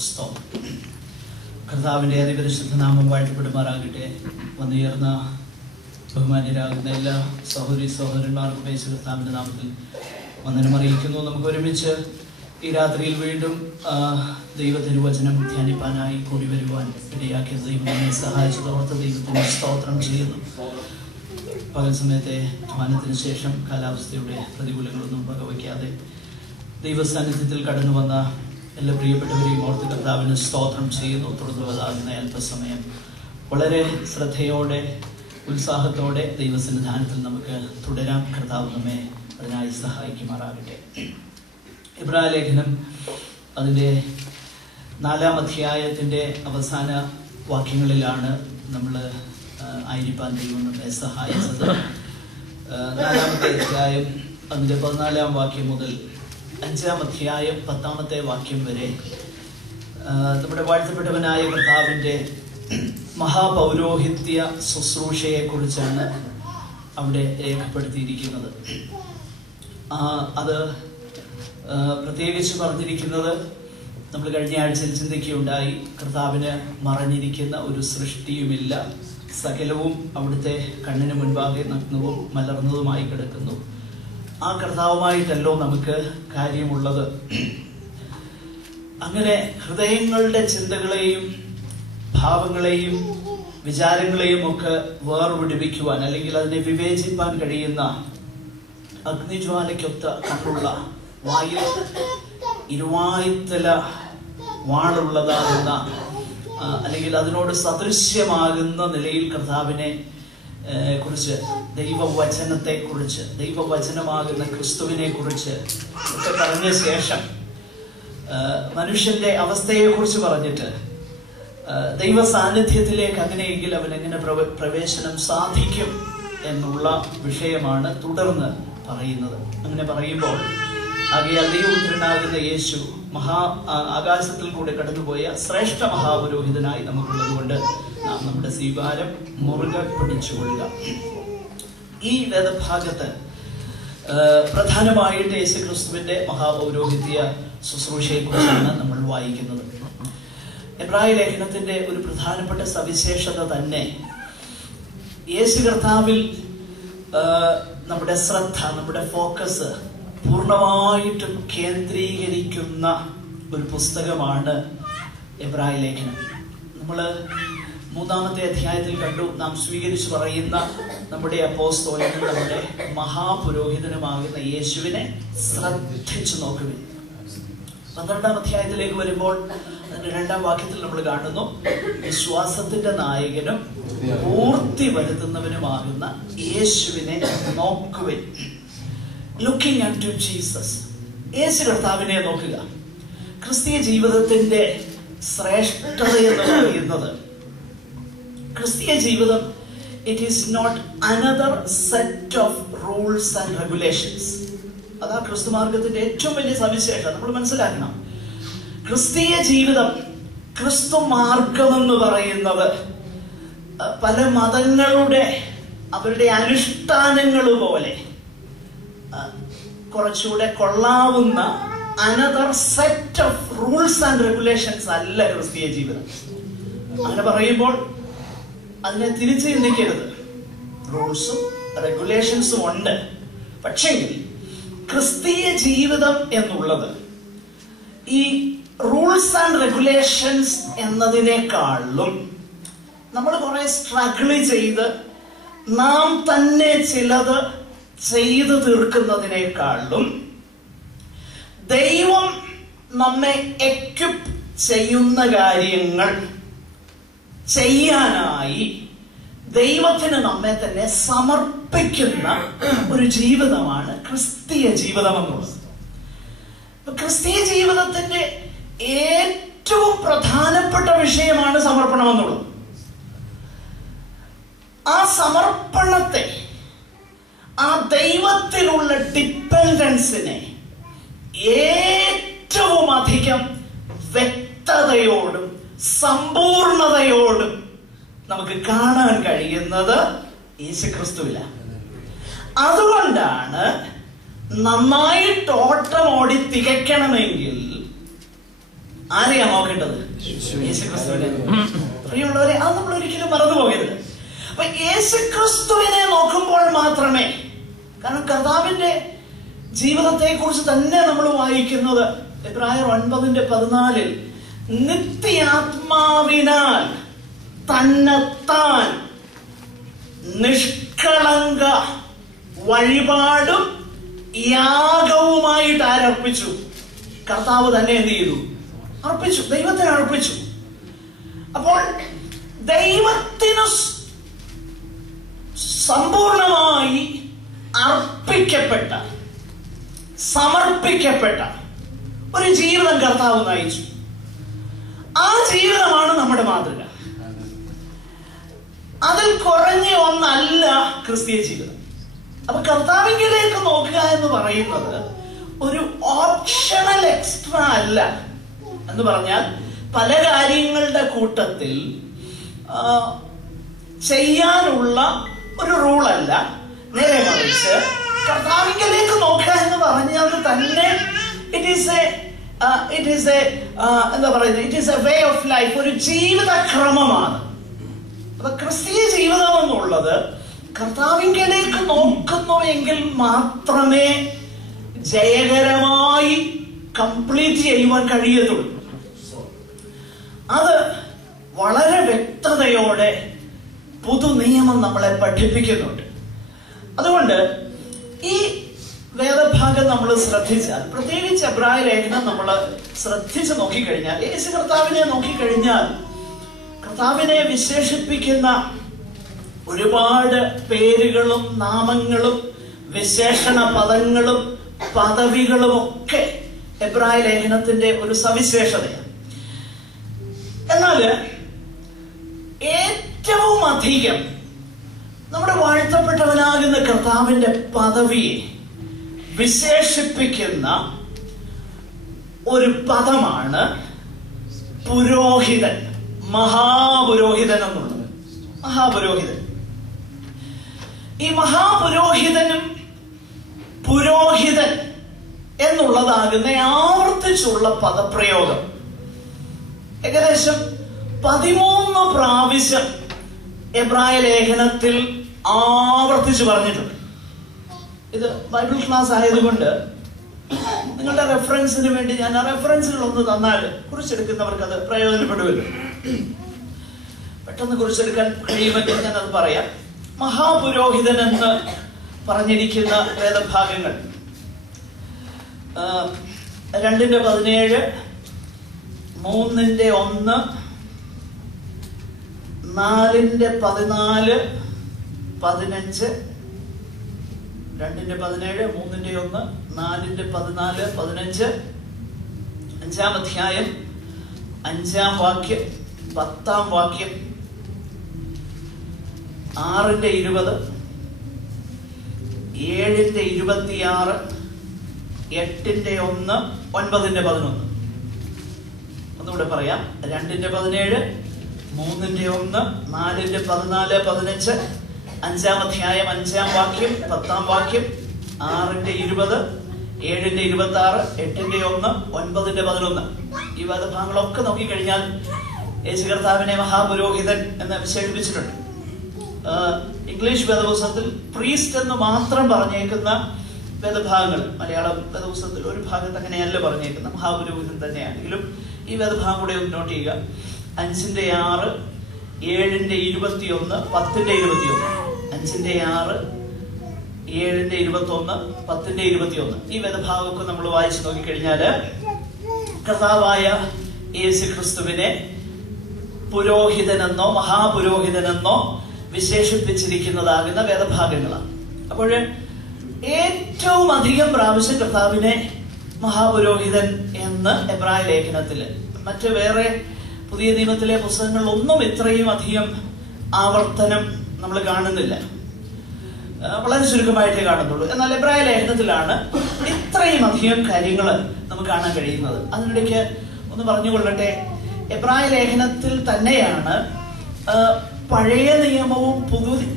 സ്തോത്രം. കർത്താവിൻ്റെ അതിപരിശുദ്ധ നാമം വാഴ്ത്തപ്പെടുമാറാകട്ടെ. വന്നുയർന്ന ബഹുമാന്യരാകുന്ന എല്ലാ സഹോദരി സഹോദരന്മാർക്കും യേശു കർത്താവിൻ്റെ നാമത്തിൽ വന്ദനം അറിയിക്കുന്നു. നമുക്ക് ഒരുമിച്ച് ഈ രാത്രിയിൽ വീണ്ടും ദൈവതിരുവചനം ധ്യാനിപ്പാനായി കൂടി വരുവാൻ ഇടയാക്കിയ ദൈവം നമ്മെ സഹായിച്ചതോർത്ത് ദൈവത്തിന് സ്തോത്രം ചെയ്യുന്നു. പകൽ സമയത്തെ ധ്യാനത്തിന് ശേഷം കാലാവസ്ഥയുടെ പ്രതികൂലങ്ങളൊന്നും വകവയ്ക്കാതെ ദൈവസാന്നിധ്യത്തിൽ കടന്നു വന്ന എല്ലാ പ്രിയപ്പെട്ടവരെയും ഓർത്ത് കർത്താവിന് സ്തോത്രം ചെയ്യുന്നു. തുടർന്ന് വരാകുന്ന അല്പസമയം വളരെ ശ്രദ്ധയോടെ ഉത്സാഹത്തോടെ ദൈവസന്നിധാനത്തിൽ നമുക്ക് തുടരാം. കർത്താവ് നമ്മെ അതിനായി സഹായിക്കുമാറാകട്ടെ. എബ്രായ ലേഖനം അതിൻ്റെ 4-ാം അധ്യായത്തിൻ്റെ അവസാന വാക്യങ്ങളിലാണ് നമ്മൾ ആയിരിക്കാൻ ദൈവം നമ്മെ സഹായിച്ചത്. 4-ാമത്തെ അധ്യായം അതിൻ്റെ 14-ാം വാക്യം മുതൽ 5-ാം അധ്യായം 10-ാമത്തെ വാക്യം വരെ നമ്മുടെ വാഴ്ത്തപ്പെട്ടവനായ കർത്താവിൻ്റെ മഹാപൗരോഹിത്യ ശുശ്രൂഷയെക്കുറിച്ചാണ് അവിടെ രേഖപ്പെടുത്തിയിരിക്കുന്നത്. അത് പ്രത്യേകിച്ച് പറഞ്ഞിരിക്കുന്നത് നമ്മൾ കഴിഞ്ഞ ആഴ്ചയിൽ ചിന്തിക്കുകയുണ്ടായി. കർത്താവിന് മറഞ്ഞിരിക്കുന്ന ഒരു സൃഷ്ടിയുമില്ല, സകലവും അവിടുത്തെ കണ്ണിന് മുൻപാകെ നഗ്നവും മലർന്നതുമായി കിടക്കുന്നു. ആ കർത്താവുമായിട്ടല്ലോ നമുക്ക് കാര്യമുള്ളത്. അങ്ങനെ ഹൃദയങ്ങളുടെ ചിന്തകളെയും ഭാവങ്ങളെയും വിചാരങ്ങളെയും ഒക്കെ വേർപിടിപ്പിക്കുവാൻ അല്ലെങ്കിൽ അതിനെ വിവേചിപ്പാൻ കഴിയുന്ന അഗ്നിജ്വാലയ്ക്കൊത്ത കണ്ണുള്ള വായിൽ ഇരുവായുത്തല വാളുള്ളതാകുന്ന അല്ലെങ്കിൽ അതിനോട് സദൃശ്യമാകുന്ന നിലയിൽ കർത്താവിനെ കുറിച്ച്, ദൈവവചനത്തെ കുറിച്ച്, ദൈവവചനമാകുന്ന ക്രിസ്തുവിനെ കുറിച്ച് ഒക്കെ പറഞ്ഞ ശേഷം മനുഷ്യന്റെ അവസ്ഥയെ കുറിച്ച് പറഞ്ഞിട്ട് ദൈവ സാന്നിധ്യത്തിലേക്ക് അങ്ങനെയെങ്കിൽ അവൻ എങ്ങനെ പ്രവേശനം സാധിക്കും എന്നുള്ള വിഷയമാണ് തുടർന്ന് പറയുന്നത്. അങ്ങനെ പറയുമ്പോൾ ആകയാൽ ദൈവപുത്രനാകുന്ന യേശു ആകാശത്തിൽ കൂടെ കടന്നുപോയ ശ്രേഷ്ഠ മഹാപുരോഹിതനായി നമുക്കുള്ളത് കൊണ്ട് നാം നമ്മുടെ സ്വീകാരം മുറുകെ പിടിച്ചുകൊള്ളുക. ഈ വേദഭാഗത്ത് പ്രധാനമായിട്ട് യേശു ക്രിസ്തുവിന്റെ മഹാപൗരോഹിത്യ ശുശ്രൂഷയെക്കുറിച്ചാണ് നമ്മൾ വായിക്കുന്നത്. എബ്രായ ലേഖനത്തിന്റെ ഒരു പ്രധാനപ്പെട്ട സവിശേഷത തന്നെ യേശു കർത്താവിൽ നമ്മുടെ ശ്രദ്ധ, നമ്മുടെ ഫോക്കസ് പൂർണ്ണമായിട്ടും കേന്ദ്രീകരിക്കുന്ന ഒരു പുസ്തകമാണ് എബ്രായ ലേഖനം. നമ്മൾ 3-ാമത്തെ അധ്യായത്തിൽ കണ്ടു, നാം സ്വീകരിച്ചു പറയുന്ന നമ്മുടെ അപ്പോസ്തലനും നമ്മുടെ മഹാപുരോഹിതനുമാകുന്ന യേശുവിനെ ശ്രദ്ധിച്ചു നോക്കുവിൻ. 12-ാം അധ്യായത്തിലേക്ക് വരുമ്പോൾ അതിന്റെ 2-ാം വാക്യത്തിൽ നമ്മൾ കാണുന്നു, വിശ്വാസത്തിന്റെ നായകനും പൂർത്തി വരുത്തുന്നവനുമാകുന്ന യേശുവിനെ നോക്കുവിൻ. ലുക്കിംഗ് അൺടു ജീസസ്, യേശു കർത്താവിനെ നോക്കുക. ക്രിസ്തീയ ജീവിതത്തിന്റെ ശ്രേഷ്ഠത എന്ന് പറയുന്നത്, ക്രിസ്തീയ ജീവിതം it is not another set of rules and regulations. അതാ ക്രിസ്തു മാർഗത്തിന്റെ ഏറ്റവും വലിയ സവിശേഷത. നമ്മൾ മനസ്സിലാക്കണം, ക്രിസ്തീയ ജീവിതം, ക്രിസ്തു മാർഗമെന്ന് പറയുന്നത് പല മതങ്ങളുടെ അവരുടെ അനുഷ്ഠാനങ്ങൾ പോലെ കുറച്ചുകൂടെ കൊള്ളാവുന്ന another set of rules and regulations അല്ല ക്രിസ്തീയ ജീവിതം. അങ്ങനെ പറയുമ്പോൾ അതിനെ തിരിച്ചു ചിന്തിക്കരുത്. റൂൾസും റെഗുലേഷൻസും ഉണ്ട്, പക്ഷെങ്കിൽ ക്രിസ്തീയ ജീവിതം എന്നുള്ളത് ഈ റൂൾസ് ആൻഡ് റെഗുലേഷൻസ് എന്നതിനേക്കാളും നമ്മൾ കുറെ സ്ട്രഗിൾ ചെയ്ത് നാം തന്നെ ചിലത് ചെയ്തു തീർക്കുന്നതിനേക്കാളും ദൈവം നമ്മെ എക്വിപ്പ് ചെയ്യുന്ന കാര്യങ്ങൾ ചെയ്യാനായി ദൈവത്തിന് നമ്മെ തന്നെ സമർപ്പിക്കുന്ന ഒരു ജീവിതമാണ് ക്രിസ്തീയ ജീവിതം എന്നുള്ളത്. ക്രിസ്തീയ ജീവിതത്തിന്റെ ഏറ്റവും പ്രധാനപ്പെട്ട വിഷയമാണ് സമർപ്പണം എന്നുള്ളത്. ആ സമർപ്പണത്തെ, ആ ദൈവത്തിലുള്ള ഡിപ്പെൻഡൻസിനെ ഏറ്റവും അധികം വ്യക്തതയോടും സമ്പൂർണതയോടും നമുക്ക് കാണാൻ കഴിയുന്നത് യേശുക്രിസ്തുവിലാണ്. അതുകൊണ്ടാണ് നന്നായിട്ട് ഓട്ടം ഓടി തികയ്ക്കണമെങ്കിൽ ആരെയാ നോക്കേണ്ടത്? യേശുക്രിസ്തുവിനെ. പ്രിയമുള്ളവരെ, അത് നമ്മൾ ഒരിക്കലും മറന്നു പോകരുത്. അപ്പൊ യേശുക്രിസ്തുവിനെ നോക്കുമ്പോൾ മാത്രമേ, കാരണം കർത്താവിന്റെ ജീവിതത്തെ കുറിച്ച് തന്നെ നമ്മൾ വായിക്കുന്നത് എബ്രായർ 9:14 നിത്യാത്മാവിനാൽ തന്നെത്താൻ നിഷ്കളങ്ക വഴിപാടും യാഗവുമായിട്ട് ആരർപ്പിച്ചു? കർത്താവ് തന്നെ എന്ത് ചെയ്തു? അർപ്പിച്ചു, ദൈവത്തിന് അർപ്പിച്ചു. അപ്പോൾ ദൈവത്തിന് സമ്പൂർണമായി അർപ്പിക്കപ്പെട്ട, സമർപ്പിക്കപ്പെട്ട ഒരു ജീവിതം കർത്താവ് നയിച്ചു. ആ ജീവിതമാണ് നമ്മുടെ മാതൃക. അതിൽ കുറഞ്ഞ ഒന്നല്ല ക്രിസ്തീയ ജീവിതം. അപ്പൊ കർത്താവിലേക്ക് നോക്കുക എന്ന് പറയുന്നത് ഒരു ഓപ്ഷണൽ എക്സ്ട്രാ അല്ല. എന്ന് പറഞ്ഞാൽ പല കാര്യങ്ങളുടെ കൂട്ടത്തിൽ ചെയ്യാനുള്ള ഒരു റൂളല്ല. നേരെ മറിച്ച് കർത്താവിലേക്ക് നോക്കുക എന്ന് പറഞ്ഞാൽ തന്നെ എന്താ പറയുന്നത്, it is a way of life, ഒരു ജീവിതക്രമമാണ്. അപ്പൊ ക്രിസ്തീയ ജീവിതം എന്നുള്ളത് കർത്താവിലേക്ക് നോക്കുന്നുവെങ്കിൽ മാത്രമേ ജയകരമായി കംപ്ലീറ്റ് ചെയ്യുവാൻ കഴിയത്തുള്ളൂ. അത് വളരെ വ്യക്തതയോടെ പുതുനിയമം നമ്മളെ പഠിപ്പിക്കുന്നുണ്ട്. അതുകൊണ്ട് ഈ വേദഭാഗം നമ്മൾ ശ്രദ്ധിച്ചാൽ, പ്രത്യേകിച്ച് എബ്രായ ലേഖനം നമ്മൾ ശ്രദ്ധിച്ച് നോക്കിക്കഴിഞ്ഞാൽ, യേശു കർത്താവിനെ നോക്കിക്കഴിഞ്ഞാൽ കർത്താവിനെ വിശേഷിപ്പിക്കുന്ന ഒരുപാട് പേരുകളും നാമങ്ങളും വിശേഷണ പദങ്ങളും പദവികളും ഒക്കെ എബ്രായ ലേഖനത്തിന്റെ ഒരു സവിശേഷതയാണ്. എന്നാൽ ഏറ്റവും അധികം നമ്മുടെ വാഴ്ത്തപ്പെട്ടവനാകുന്ന കർത്താവിന്റെ പദവിയെ വിശേഷിപ്പിക്കുന്ന ഒരു പദമാണ് പുരോഹിതൻ, മഹാപുരോഹിതൻ എന്നുള്ളത്. മഹാപുരോഹിതൻ. ഈ മഹാപുരോഹിതനും പുരോഹിതൻ എന്നുള്ളതാകുന്ന ആവർത്തിച്ചുള്ള പദപ്രയോഗം ഏകദേശം 13 പ്രാവശ്യം എബ്രായ ലേഖനത്തിൽ ആവർത്തിച്ചു പറഞ്ഞിട്ടുണ്ട്. ഇത് ബൈബിൾ ക്ലാസ് ആയതുകൊണ്ട് നിങ്ങളുടെ റെഫറൻസിന് വേണ്ടി ഞാൻ ആ റെഫറൻസുകൾ ഒന്ന് തന്നാൽ കുറിച്ചെടുക്കുന്നവർക്ക് അത് പ്രയോജനപ്പെടുമല്ലോ. പെട്ടെന്ന് കുറിച്ചെടുക്കാൻ കഴിയുമെങ്കിൽ ഞാൻ അത് പറയാം. മഹാപുരോഹിതൻ എന്ന് പറഞ്ഞിരിക്കുന്ന വേദഭാഗങ്ങൾ 2:17, 3:1, 4:14, 15, 2:17, 3:1, 4:14, 15, 5-ാം അധ്യായം 5-ാം വാക്യം, 10-ാം വാക്യം, 6:20, 7:26, 8:1, 9:11. ഒന്നുകൂടെ പറയാം. 2:17, 3:1, 4:14, 15, 5-ാം അധ്യായം 5-ാം വാക്യം, 10-ാം വാക്യം, 6:20, 7:26, 8:1, 9:11. ഈ വേദഭാഗങ്ങളൊക്കെ നോക്കിക്കഴിഞ്ഞാൽ യേശു കർത്താവിനെ മഹാപുരോഹിതൻ എന്ന് വിശേഷിപ്പിച്ചിട്ടുണ്ട്. ഇംഗ്ലീഷ് വേദപുസ്തകത്തിൽ പ്രീസ്റ്റ് എന്ന് മാത്രം പറഞ്ഞേക്കുന്ന വേദഭാഗങ്ങൾ, മലയാളം വേദപുസ്തകത്തിൽ ഒരു ഭാഗത്ത് അങ്ങനെയല്ല പറഞ്ഞേക്കുന്ന, മഹാപുരോഹിതൻ തന്നെയാണെങ്കിലും ഈ വേദഭാഗം കൂടെ ഒന്ന് നോട്ട് ചെയ്യുക. 5:6, 7:21, 10:21. 5:6, 7:21, 10:21. ഈ വേദഭാഗമൊക്കെ നമ്മൾ വായിച്ചു നോക്കിക്കഴിഞ്ഞാല് കർത്താവായ യേശു ക്രിസ്തുവിനെ പുരോഹിതനെന്നോ മഹാപുരോഹിതനെന്നോ വിശേഷിപ്പിച്ചിരിക്കുന്നതാകുന്ന വേദഭാഗങ്ങളാണ്. അപ്പോൾ ഏറ്റവും അധികം പ്രാവശ്യം കർത്താവിനെ മഹാപുരോഹിതൻ എന്ന് എബ്രായ ലേഖനത്തില്, മറ്റ് വേറെ പുതിയ നിയമത്തിലെ പുസ്തകങ്ങളിലൊന്നും ഇത്രയും അധികം ആവർത്തനം നമ്മൾ കാണുന്നില്ല. വളരെ ചുരുക്കമായിട്ടേ കാണുന്നുള്ളൂ. എന്നാൽ എബ്രായ ലേഖനത്തിലാണ് ഇത്രയും അധികം കാര്യങ്ങൾ നമുക്ക് കാണാൻ കഴിയുന്നത്. അതിനിടയ്ക്ക് ഒന്ന് പറഞ്ഞുകൊള്ളട്ടെ, എബ്രായ ലേഖനത്തിൽ തന്നെയാണ് പഴയ നിയമവും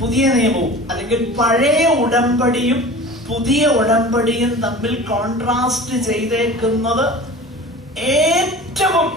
പുതിയ നിയമവും, അല്ലെങ്കിൽ പഴയ ഉടമ്പടിയും പുതിയ ഉടമ്പടിയും തമ്മിൽ കോൺട്രാസ്റ്റ് ചെയ്തേക്കുന്നത് ഏറ്റവും